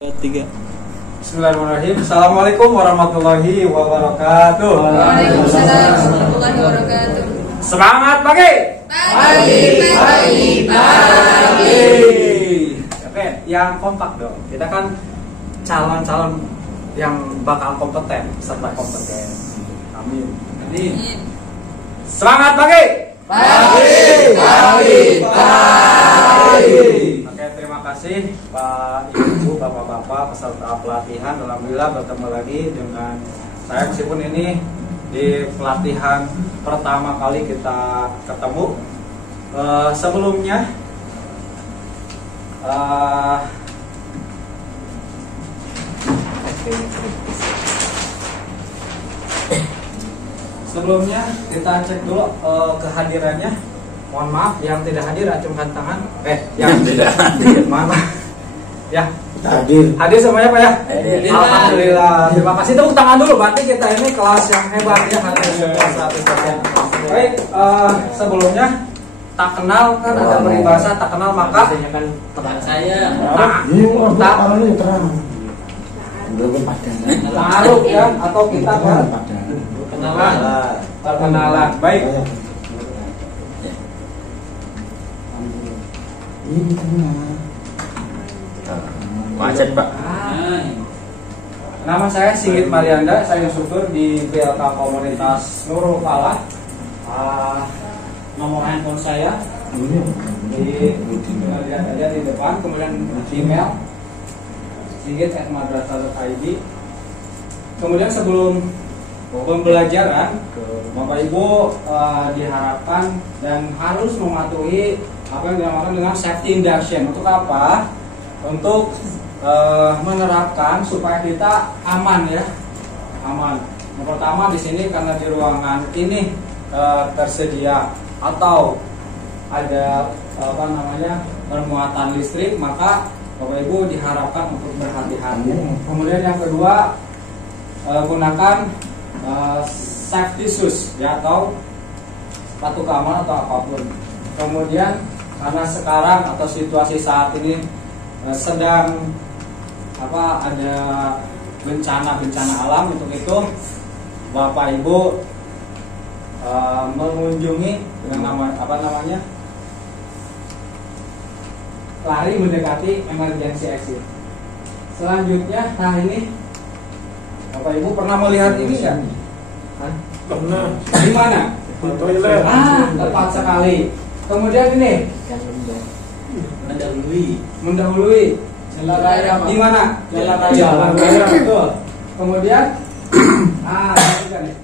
Tiga. Bismillahirrahmanirrahim. Assalamualaikum warahmatullahi wabarakatuh. Waalaikumsalam warahmatullahi wabarakatuh. Semangat pagi. Pagi. Oke, yang kompak dong. Kita kan calon-calon yang bakal kompeten serta kompeten. Amin. Semangat pagi. Pagi. Oke, terima kasih Pak Ibu, Bapak-bapak peserta pelatihan. Alhamdulillah bertemu lagi dengan saya meskipun ini di pelatihan pertama kali kita ketemu. Sebelumnya kita cek dulu kehadirannya. Mohon maaf yang tidak hadir acungkan tangan. Yang tidak hadir. Mohon maaf. Ya, hadir semuanya Pak ya? Hadir. Alhamdulillah. Terima kasih, tepuk tangan dulu. Berarti kita ini kelas yang hebat ya, hadir semua 100%. Baik, sebelumnya tak kenal kan ada peribahasa tak kenal maka kan teman saya. taruh ya, atau kita kan perkenalan. Baik. Macet Pak. Nama saya Sigit Marianda, saya instruktur di PLK Komunitas Nurul Falah. Nomor handphone saya lihat aja di depan, kemudian email sigit@madrasah.id. Kemudian sebelum pembelajaran, Bapak Ibu diharapkan dan harus mematuhi apa yang dinamakan dengan safety induction. Untuk apa? Untuk menerapkan supaya kita aman ya, aman. Yang pertama di sini karena di ruangan ini tersedia atau ada permuatan listrik, maka Bapak Ibu diharapkan untuk berhati-hati. Kemudian yang kedua, gunakan safety shoes ya, atau sepatu keamanan atau apapun. Kemudian karena sekarang atau situasi saat ini sedang ada bencana alam, untuk itu Bapak Ibu mengunjungi dengan lari mendekati emergency exit. Selanjutnya, nah ini Bapak Ibu pernah melihat ini ya? Pernah. Di mana? Toilet. Tepat sekali. Kemudian ini mendahului jalan raya. Di mana? Jalan raya. Betul. Kemudian ini kan nih.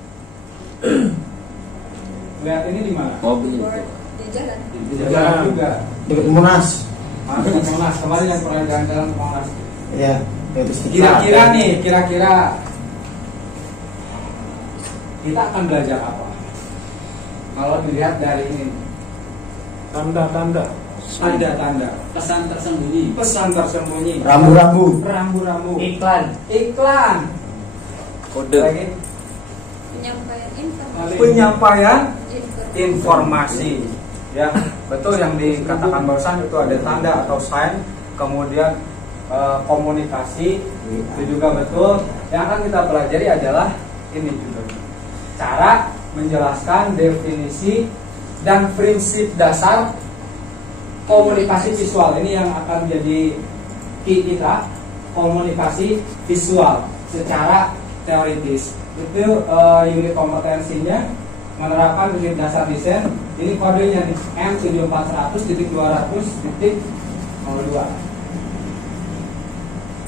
Lihat ini di mana? Mobil. Di jalan. Di jalan juga. Dekat Monas. Monas. Kemarin yang pernah jalan-jalan ke Monas. Iya. Kira-kira kita akan belajar apa? Kalau dilihat dari ini, Tanda-tanda. pesan tersembunyi, Rambu-rambu. iklan, Kode. lagi Penyampaian penyampaian informasi ya, betul yang dikatakan barusan itu ada tanda atau sign. Kemudian komunikasi itu juga betul. Yang akan kita pelajari adalah ini juga, cara menjelaskan definisi dan prinsip dasar komunikasi visual. Ini yang akan jadi key kita, komunikasi visual secara teoritis. Itu unit kompetensinya menerapkan prinsip dasar desain. Ini kodenya nih, M7400.200.02.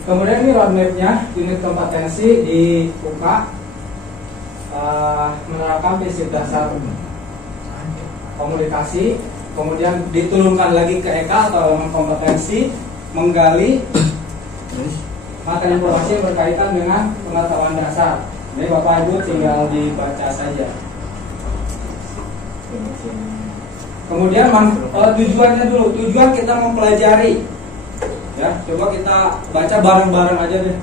Kemudian ini roadmapnya, unit kompetensi di UK menerapkan prinsip dasar komunikasi. Kemudian diturunkan lagi ke EK atau elemen kompetensi, menggali materi informasi yang berkaitan dengan pengetahuan dasar. Jadi Bapak Ibu tinggal dibaca saja. Kemudian tujuannya dulu, tujuan kita mempelajari. Ya, coba kita baca bareng-bareng aja deh.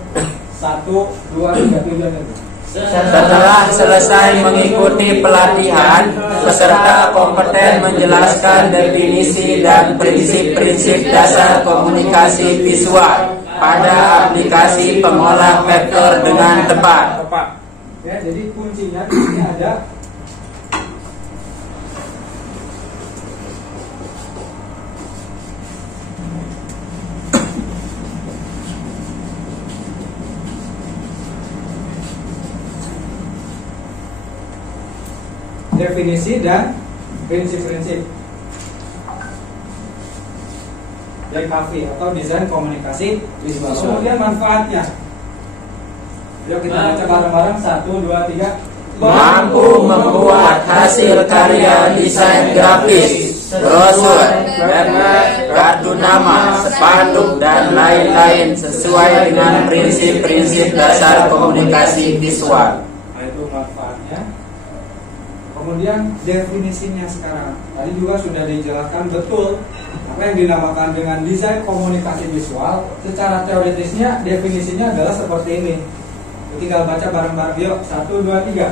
1, 2, 3 tujuannya. Setelah selesai mengikuti pelatihan, peserta kompeten menjelaskan definisi dan prinsip-prinsip dasar komunikasi visual. pada aplikasi pengolah vektor dengan tepat. Tepat. Ya, jadi kuncinya di sini ada definisi dan prinsip-prinsip DKV atau desain komunikasi visual. Kemudian manfaatnya. Yuk kita baca bareng-bareng 1, 2, 3. Mampu membuat hasil karya desain grafis, brosur, website, kartu nama, spanduk, dan lain-lain sesuai dengan prinsip-prinsip dasar komunikasi visual. Nah, itu manfaatnya. Kemudian definisinya sekarang. Tadi juga sudah dijelaskan betul apa yang dinamakan dengan desain komunikasi visual. Secara teoritisnya definisinya adalah seperti ini. Tinggal baca bareng-bareng. Yuk, 1, 2, 3.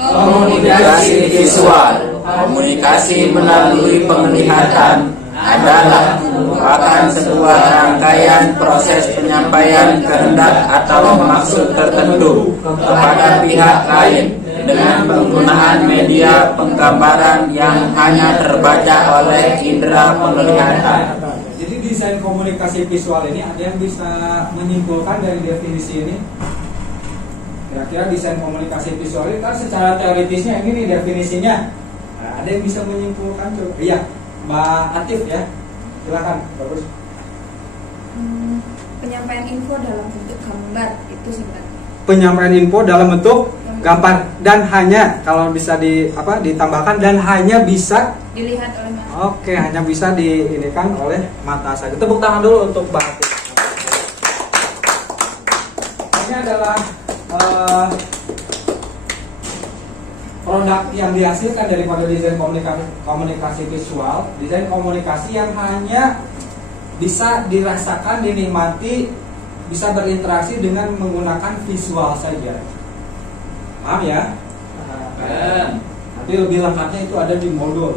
Komunikasi visual, komunikasi melalui penglihatan adalah merupakan sebuah rangkaian proses penyampaian kehendak atau maksud tertentu kepada pihak lain dengan penggunaan media penggambaran yang hanya terbaca oleh indera penglihatan. Jadi desain komunikasi visual ini ada yang bisa menyimpulkan dari definisi ini? Kira-kira desain komunikasi visual ini kan secara teoritisnya ini nih definisinya. Nah, ada yang bisa menyimpulkan coba? Iya, Mbak Atif ya. Silakan, bagus. Penyampaian info dalam bentuk gambar itu sebenarnya. Penyampaian info dalam bentuk gambar dan hanya kalau bisa ditambahkan dan hanya bisa Dilihat oleh mata. oke, hanya bisa diinikan oleh mata saja. Tepuk tangan dulu untuk Mbak Atif. Ini adalah produk yang dihasilkan daripada desain komunikasi visual, desain komunikasi yang hanya bisa dirasakan, dinikmati, bisa berinteraksi dengan menggunakan visual saja. Paham ya? Nanti lebih lengkapnya itu ada di modul.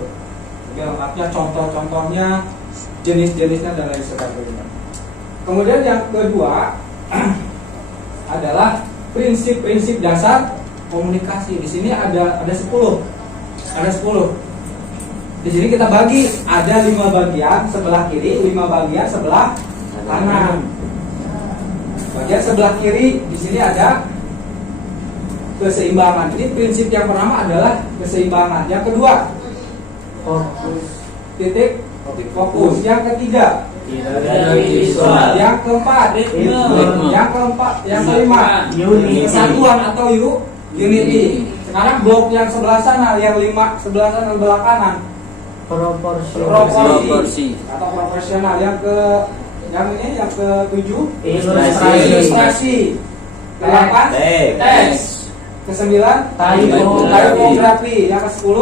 Lebih lengkapnya contoh-contohnya, jenis-jenisnya dan lain sebagainya. Kemudian yang kedua adalah prinsip-prinsip dasar komunikasi. Di sini ada 10. Ada 10. Di sini kita bagi, ada 5 bagian sebelah kiri, 5 bagian sebelah kanan. Bagian sebelah kiri di sini ada keseimbangan. Ini prinsip yang pertama adalah keseimbangan. Yang kedua, titik fokus. Yang ketiga, Visual. yang keempat, yang kelima, kesatuan atau unity. Sekarang blok yang sebelah sana, yang 5 sebelah sana sebelah kanan, proporsi atau proporsional. Yang ke-7 ilustrasi. Ke-8 teks. Ke-9 typografi. Yang ke-10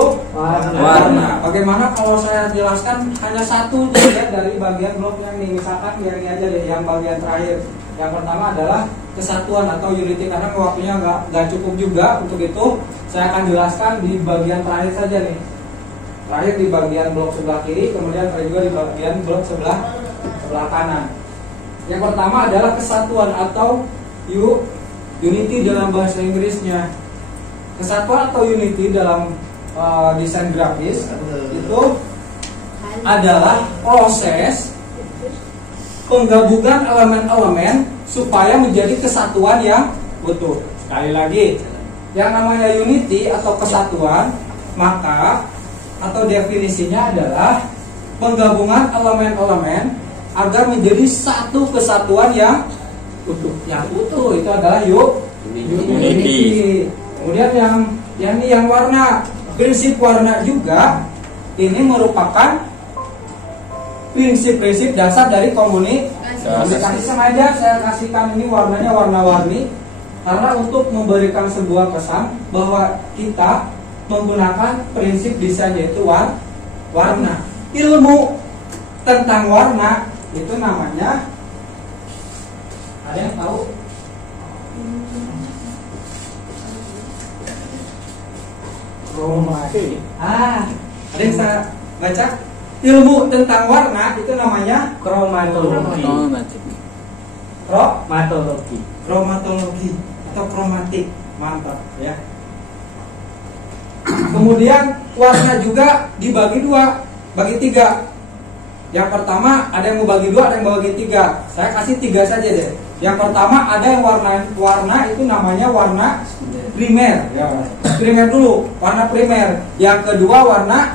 warna. Bagaimana kalau saya jelaskan hanya satu ya, dari bagian blok yang ini? Misalkan yang ini aja deh, yang bagian terakhir. Yang pertama adalah kesatuan atau unity, karena waktunya nggak cukup juga untuk itu. Saya akan jelaskan di bagian terakhir saja nih. Terakhir di bagian blok sebelah kiri, kemudian terakhir juga di bagian blok sebelah kanan. Yang pertama adalah kesatuan atau unity dalam bahasa Inggrisnya. Kesatuan atau unity dalam desain grafis itu adalah proses penggabungan elemen-elemen supaya menjadi kesatuan yang utuh. Sekali lagi, yang namanya unity atau kesatuan, maka atau definisinya adalah penggabungan elemen-elemen agar menjadi satu kesatuan yang utuh. Yang utuh itu adalah unity. Kemudian yang warna, prinsip warna juga ini merupakan prinsip-prinsip dasar dari komunikasi. Sengaja saya kasihkan ini warnanya warna-warni karena untuk memberikan sebuah kesan bahwa kita menggunakan prinsip desain yaitu warna. Ilmu tentang warna itu namanya, ada yang tahu? Kromatik. Ada yang saya baca? Ilmu tentang warna itu namanya Kromatologi. kromatologi atau kromatik. Mantap ya. Kemudian warna juga dibagi dua, bagi tiga. Yang pertama ada yang mau bagi dua, ada yang mau bagi tiga. Saya kasih tiga saja deh. Yang pertama ada yang warna itu namanya warna primer. Ya, primer dulu, warna primer. Yang kedua warna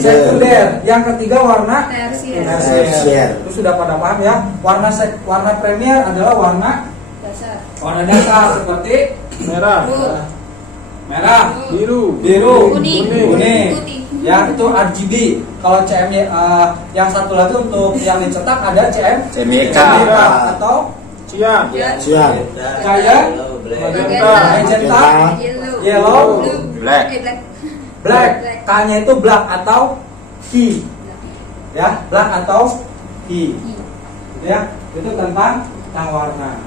sekunder. Yang ketiga warna tersier. Itu sudah pada paham ya? Warna primer adalah warna dasar seperti Merah. Biru. kuning. Ya, itu RGB. Kalau CM yang satu lagi untuk yang dicetak ada CMYK atau Cian. cahaya magenta, yellow, black. K-nya itu black atau key. Ya, black atau key. Ya, itu tentang warna.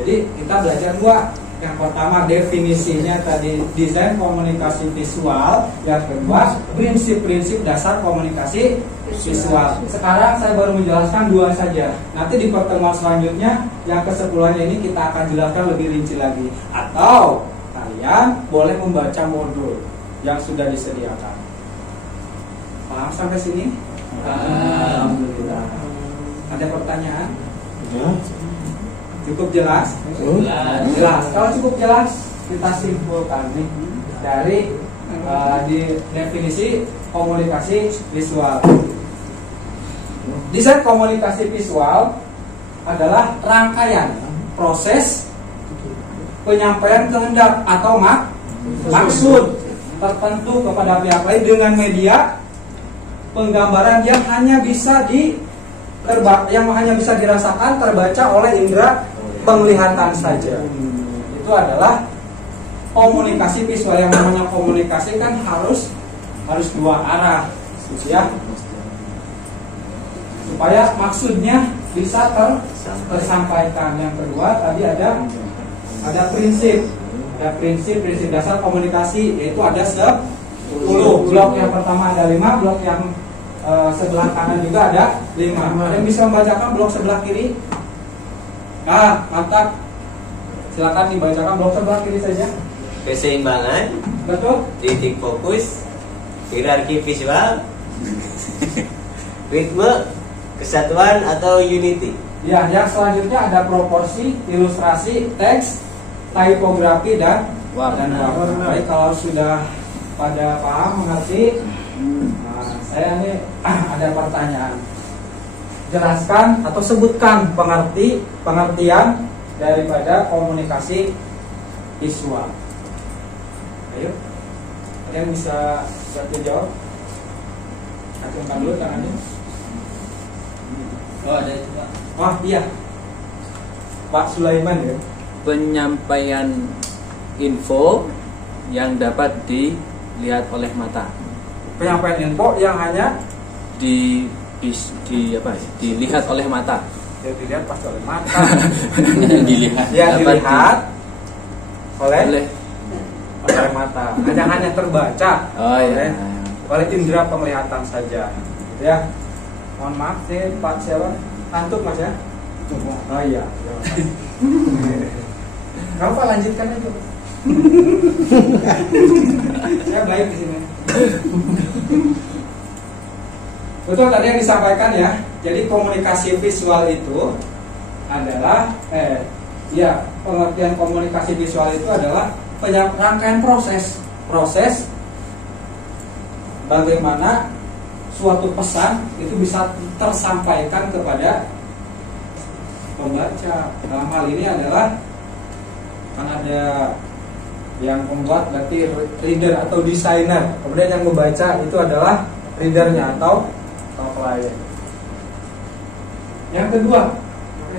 Jadi kita belajar dua. Yang pertama definisinya tadi desain komunikasi visual. Yang kedua prinsip-prinsip dasar komunikasi visual. Sekarang saya baru menjelaskan dua saja. Nanti di pertemuan selanjutnya yang ke-10-nya ini kita akan jelaskan lebih rinci lagi. Atau kalian boleh membaca modul yang sudah disediakan. Paham sampai sini? Alhamdulillah. Ada pertanyaan? Cukup jelas? Jelas. Kalau cukup jelas, kita simpulkan nih dari di definisi komunikasi visual. Desain komunikasi visual adalah rangkaian proses penyampaian kehendak atau maksud tertentu kepada pihak lain dengan media penggambaran yang hanya bisa dirasakan, terbaca oleh indera penglihatan saja. Itu adalah komunikasi visual. Yang namanya komunikasi kan harus dua arah, ya, supaya maksudnya bisa tersampaikan. Yang kedua tadi ada prinsip dasar komunikasi, yaitu ada 10 blok. Yang pertama ada 5 blok, yang sebelah kanan juga ada 5. Ada yang bisa membacakan blok sebelah kiri? Mantap. Silakan dibacakan blok sebelah kiri saja. Keseimbangan, Betul? titik fokus, hierarki visual, ritme, kesatuan atau unity. Ya, yang selanjutnya ada proporsi, ilustrasi, teks, typografi dan warna. Baik, kalau sudah pada paham, mengerti, saya ini ada pertanyaan. Jelaskan atau sebutkan pengertian daripada komunikasi visual. Ayo, ada yang bisa jawab? Acungkan dulu tangannya. Ada itu, Pak. Oh iya, Pak Sulaiman ya. Penyampaian info yang dapat dilihat oleh mata. Penyampaian info yang hanya dilihat oleh mata. ya dilihat pasti oleh mata. Dilihat. Ya dapat dilihat oleh mata. Hanya terbaca oleh indera penglihatan saja. Ya. Mohon maaf sih Pak siapa? Antuk Mas ya? Oh iya. Kamu Pak lanjutkan aja. Saya baik di sini. Betul tadi yang disampaikan ya. Jadi komunikasi visual itu adalah pengertian komunikasi visual itu adalah rangkaian proses bagaimana suatu pesan itu bisa tersampaikan kepada pembaca. Dalam hal ini adalah kan ada yang membuat berarti reader atau desainer, kemudian yang membaca itu adalah readernya atau klien. Yang kedua,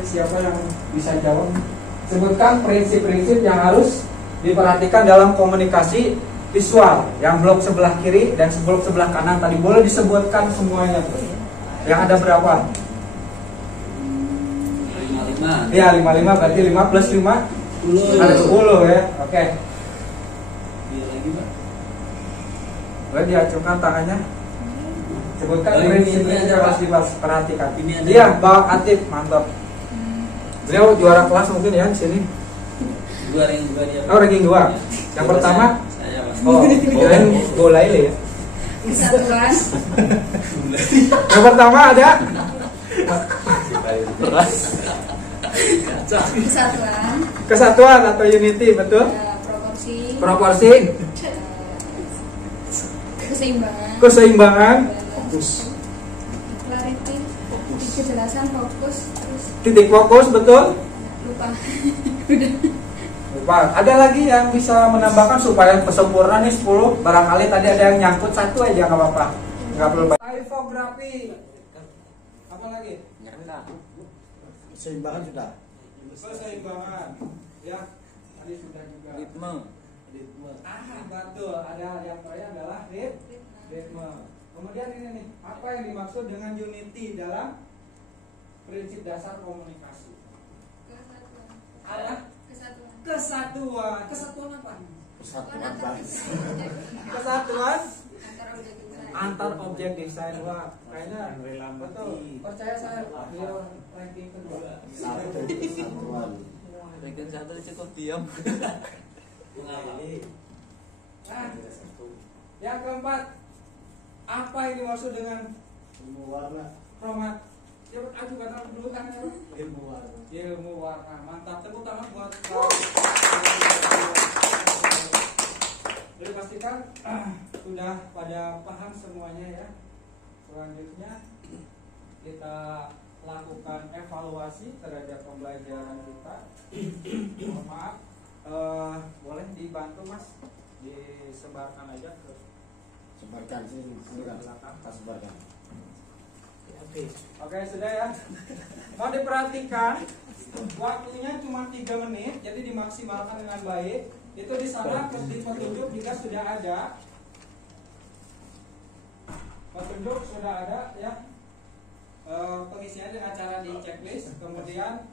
siapa yang bisa jawab? Sebutkan prinsip-prinsip yang harus diperhatikan dalam komunikasi visual. Yang blok sebelah kiri dan blok sebelah kanan tadi boleh disebutkan semuanya. Yang ada berapa? 55. Ya 55 berarti 5 plus 5 ada 10 ya. Oke. Lagi, Pak. Boleh diacungkan tangannya. Sebutkan prinsip-prinsip yang harus diperhatikan. Ini ada. Iya, Pak Atif, mantap. Beliau juara kelas mungkin ya di sini. Ranking 2 dia. Oh, ranking 2. Yang pertama? Saya, Pak. Oh, kirain bola ini ya. Kesatuan. Yang pertama ada Kesatuan. kesatuan atau unity, betul? Proporsi. Proporsi, Keseimbangan. keseimbangan, Clarity. Kejelasan, fokus. Terus titik fokus, betul? lupa. Lupa. Ada lagi yang bisa menambahkan supaya sempurna nih 10. Barangkali tadi ada yang nyangkut satu aja nggak apa-apa. Nggak perlu banyak. Typografi. Apa lagi? Keseimbangan sudah. Keseimbangan. Ya, tadi sudah juga. Ritme. Betul. Ada yang terakhir adalah ritme. Kemudian ini nih, apa yang dimaksud dengan unity dalam prinsip dasar komunikasi? Ada Kesatuan. kesatuan. Kesatuan apa? Kesatuan Antar bangsa. Kesatuan objek desain. antar objek desain. Wah, kayaknya Rela betul. mati. Percaya saya, beliau ranking kedua. Satu kesatuan. Ranking 1 cukup diam. Nah, yang keempat, apa yang dimaksud dengan Ilmu warna. kromat? Coba ajukan dulu kan ya. Ilmu warna. Ilmu warna. Mantap, tepuk tangan buat Jadi pastikan sudah pada paham semuanya ya. Selanjutnya kita lakukan evaluasi terhadap pembelajaran kita. Mohon maaf, boleh dibantu Mas disebarkan aja ke Sebarkan sini. belakang. Kita sebarkan. Oke, sudah ya. Mau diperhatikan, waktunya cuma 3 menit, jadi dimaksimalkan dengan baik. Itu di sana di petunjuk jika sudah ada. Petunjuk sudah ada ya. Pengisiannya dengan cara di checklist, kemudian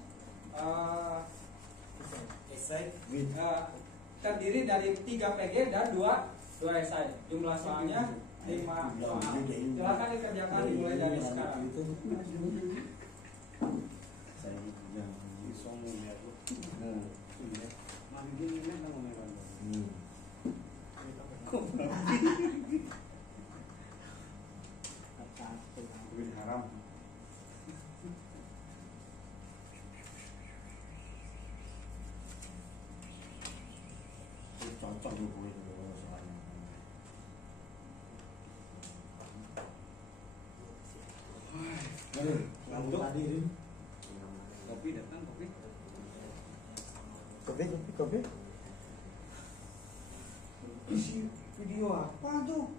terdiri dari 3 PG dan 2 esai. Jumlah soalnya 5 soal. Silakan dikerjakan dimulai dari sekarang. Saya yang di somo merah. Mandi ini nama merah. Duit haram. Cocok juga soalnya. Ngantuk tadi Rin. Kopi datang, kopi. Kopi. Isi video apa tuh?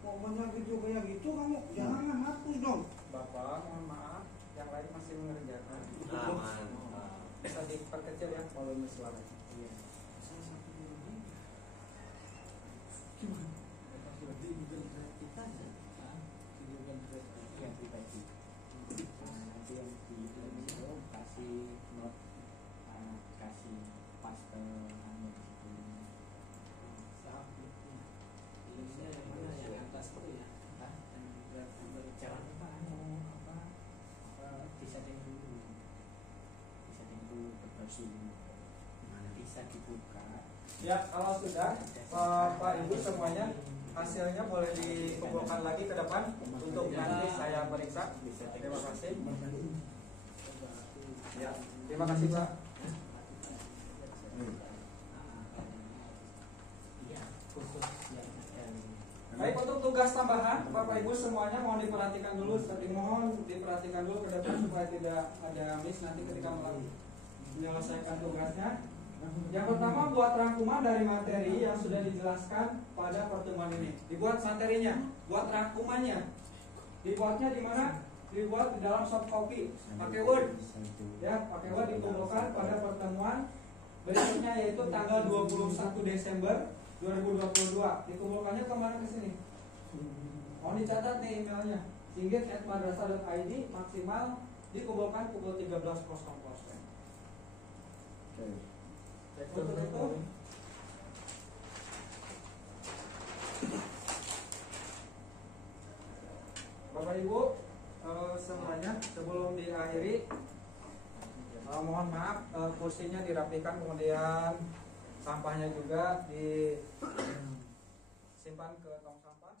Pokoknya video kayak gitu kamu jangan hapus dong. Bapak, mohon maaf, yang lain masih mengerjakan. Bisa diperkecil ya volume suara. Iya. Ya, kalau sudah Pak Ibu semuanya hasilnya boleh dikumpulkan lagi ke depan untuk nanti saya periksa. Terima kasih. Ya, terima kasih Pak. Baik, untuk tugas tambahan Bapak Ibu semuanya mohon diperhatikan dulu, mohon diperhatikan dulu ke depan supaya tidak ada miss nanti ketika menyelesaikan tugasnya. Yang pertama, buat rangkuman dari materi yang sudah dijelaskan pada pertemuan ini. Dibuat materinya, buat rangkumannya. Dibuatnya di mana? Dibuat di dalam soft copy, pakai Word. Ya, pakai Word dikumpulkan pada pertemuan berikutnya yaitu tanggal 21 Desember 2022. Dikumpulkannya kemana ke sini? Mau dicatat nih emailnya. singgit@madrasah.id, maksimal dikumpulkan pukul 13.00. Untuk itu Bapak Ibu semuanya sebelum diakhiri mohon dirapikan, kemudian sampahnya juga disimpan ke tong sampah.